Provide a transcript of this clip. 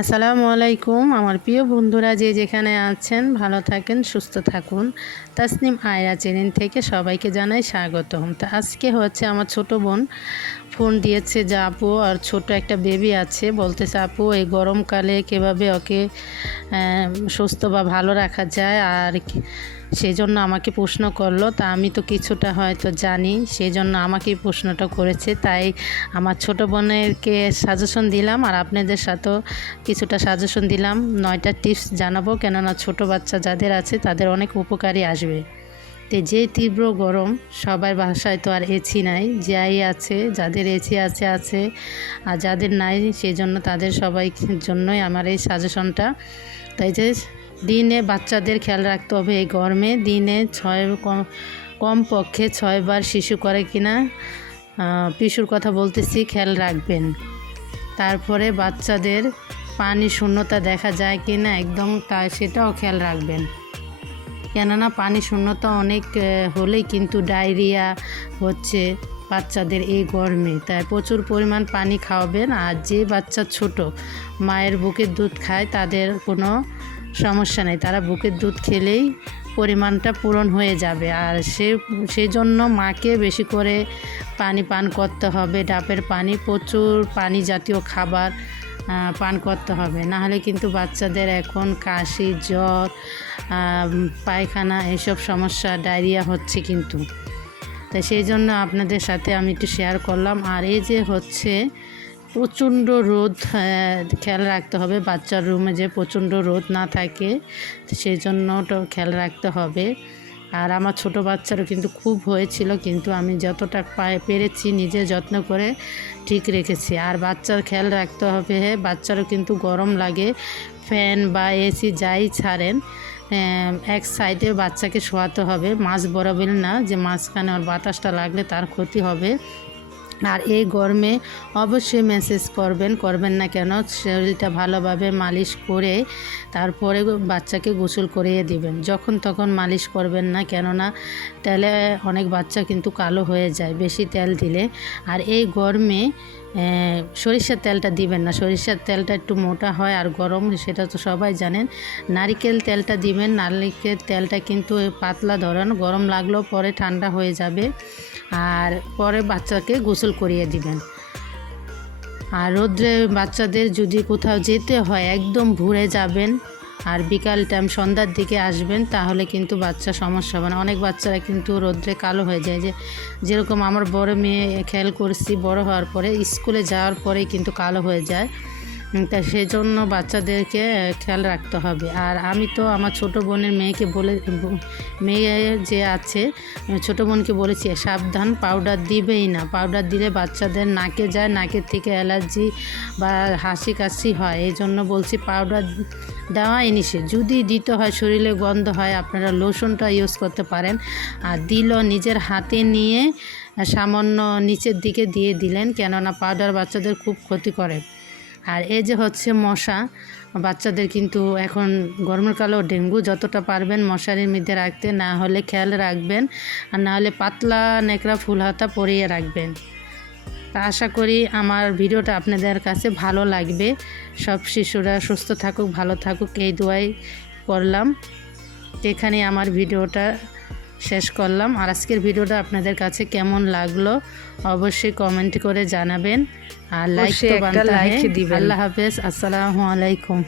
আসসালামু আলাইকুম। আমার প্রিয় বন্ধুরা, যে যেখানে আছেন, ভালো থাকেন, সুস্থ থাকুন। তাসনিম আয়রা চেনিন থেকে সবাইকে জানাই স্বাগতম। তা আজকে হচ্ছে আমার ছোট বোন ফোন দিয়েছে যে, আপু, আর ছোট একটা বেবি আছে। বলতেছে, আপু, এই গরমকালে কীভাবে ওকে সুস্থ বা ভালো রাখা যায়? আর কি- সেই জন্য আমাকে প্রশ্ন করল, তা আমি তো কিছুটা হয়তো জানি সেই জন্য আমাকেই প্রশ্নটা করেছে। তাই আমার ছোট বোনেরকে সাজেশন দিলাম আর আপনাদের সাথেও কিছুটা সাজেশন দিলাম। নয়টা টিপস জানাব, কেননা ছোট বাচ্চা যাদের আছে তাদের অনেক উপকারী আসবে। তো যে তীব্র গরম, সবার বাসায় তো আর এসি নাই, যাই আছে, যাদের এসি আছে আছে, আর যাদের নাই সেই জন্য তাদের সবাই জন্যই আমার এই সাজেশনটা তাই যে দিনে বাচ্চাদের খেয়াল রাখতে হবে এই গরমে। দিনে ছয় কম কম পক্ষে ছয়বার শিশু করে কিনা পিশুর কথা বলতেছি, খেয়াল রাখবেন। তারপরে বাচ্চাদের পানি শূন্যতা দেখা যায় কি না একদম তা সেটাও খেয়াল রাখবেন। কেননা পানি শূন্যতা অনেক হলেই কিন্তু ডায়রিয়া হচ্ছে বাচ্চাদের এই গরমে। তাই প্রচুর পরিমাণ পানি খাওয়াবেন। আর যে বাচ্চা ছোট, মায়ের বুকের দুধ খায়, তাদের কোনো সমস্যা নেই। তারা বুকের দুধ খেলেই পরিমাণটা পূরণ হয়ে যাবে। আর সে সেই জন্য মাকে বেশি করে পানি পান করতে হবে। ডাবের পানি, প্রচুর পানি জাতীয় খাবার পান করতে হবে। নাহলে কিন্তু বাচ্চাদের এখন কাশি, জ্বর পায়খানা এসব সমস্যা, ডায়রিয়া হচ্ছে কিন্তু। তাই সেই জন্য আপনাদের সাথে আমি একটু শেয়ার করলাম। আর এই যে হচ্ছে প্রচণ্ড রোদ খেয়াল রাখতে হবে বাচ্চার রুমে যে প্রচণ্ড রোদ না থাকে, সেই জন্যটাও খেয়াল রাখতে হবে। আর আমার ছোট বাচ্চারও কিন্তু খুব হয়েছিল, কিন্তু আমি যতটা পায়ে পেরেছি নিজে যত্ন করে ঠিক রেখেছি। আর বাচ্চার খেয়াল রাখতে হবে হ্যাঁ বাচ্চারও কিন্তু গরম লাগে, ফ্যান বা এসি যাই ছাড়েন এক সাইডে বাচ্চাকে শোয়াতে হবে। মাছ বরাবর না যে মাঝখানে ওর বাতাসটা লাগলে তার ক্ষতি হবে। আর এই গরমে অবশ্যই মেসেজ করবেন করবেন না কেন? শরীরটা ভালোভাবে মালিশ করে তারপরে বাচ্চাকে গোসল করিয়ে দিবেন। যখন তখন মালিশ করবেন না কেননা তেলে অনেক বাচ্চা কিন্তু কালো হয়ে যায়, বেশি তেল দিলে। আর এই গরমে সরিষার তেলটা দিবেন না। সরিষার তেলটা একটু মোটা হয় আর গরম, সেটা তো সবাই জানেন। নারিকেল তেলটা দিবেন, নারিকেল তেলটা কিন্তু পাতলা ধরান, গরম লাগলেও পরে ঠান্ডা হয়ে যাবে। আর পরে বাচ্চাকে গোসল করিয়ে দিবেন। আর রোদ্রে বাচ্চাদের যদি কোথাও যেতে হয়, একদম ভুরে যাবেন আর বিকাল টাইম সন্ধ্যার দিকে আসবেন, তাহলে কিন্তু বাচ্চা সমস্যা হবে না। অনেক বাচ্চারা কিন্তু রোদ্রে কালো হয়ে যায়। যে, যেরকম আমার বড় মেয়ে খেয়াল করছি, বড় হওয়ার পরে, স্কুলে যাওয়ার পরেই কিন্তু কালো হয়ে যায়। তা সেই জন্য বাচ্চাদেরকে খেয়াল রাখতে হবে। আর আমি তো আমার ছোট বোনের মেয়েকে বলে, মেয়ে যে আছে, ছোট বোনকে বলেছি, সাবধান পাউডার দিবেই না। পাউডার দিলে বাচ্চাদের নাকে যায়, নাকের থেকে অ্যালার্জি বা হাসি কাশি হয়। এই জন্য বলছি পাউডার দেওয়াই নিষেধ। যদি দিতে হয়, শরীরে গন্ধ হয়, আপনারা লোশনটা ইউজ করতে পারেন। আর দিল নিজের হাতে নিয়ে সামান্য নিচের দিকে দিয়ে দিলেন, কেননা পাউডার বাচ্চাদের খুব ক্ষতি করে। আর এই যে হচ্ছে মশা, বাচ্চাদের কিন্তু এখন গরমের কালেও ডেঙ্গু যতটা পারবেন মশারির মধ্যে রাখতে, না হলে খেয়াল রাখবেন আর না হলে পাতলা নেকড়া ফুল হাতা পরিয়ে রাখবেন। তা আশা করি আমার ভিডিওটা আপনাদের কাছে ভালো লাগবে। সব শিশুরা সুস্থ থাকুক, ভালো থাকুক, এই দোয়াই করলাম। এখানে আমার ভিডিওটা। শেষ করলাম। আর আজকের ভিডিওটা আপনাদের কাছে কেমন লাগল অবশ্যই কমেন্ট করে জানাবেন। আর লাইক তো বানতা দিবেন। আল্লাহ হাফেজ। আসসালামু আলাইকুম।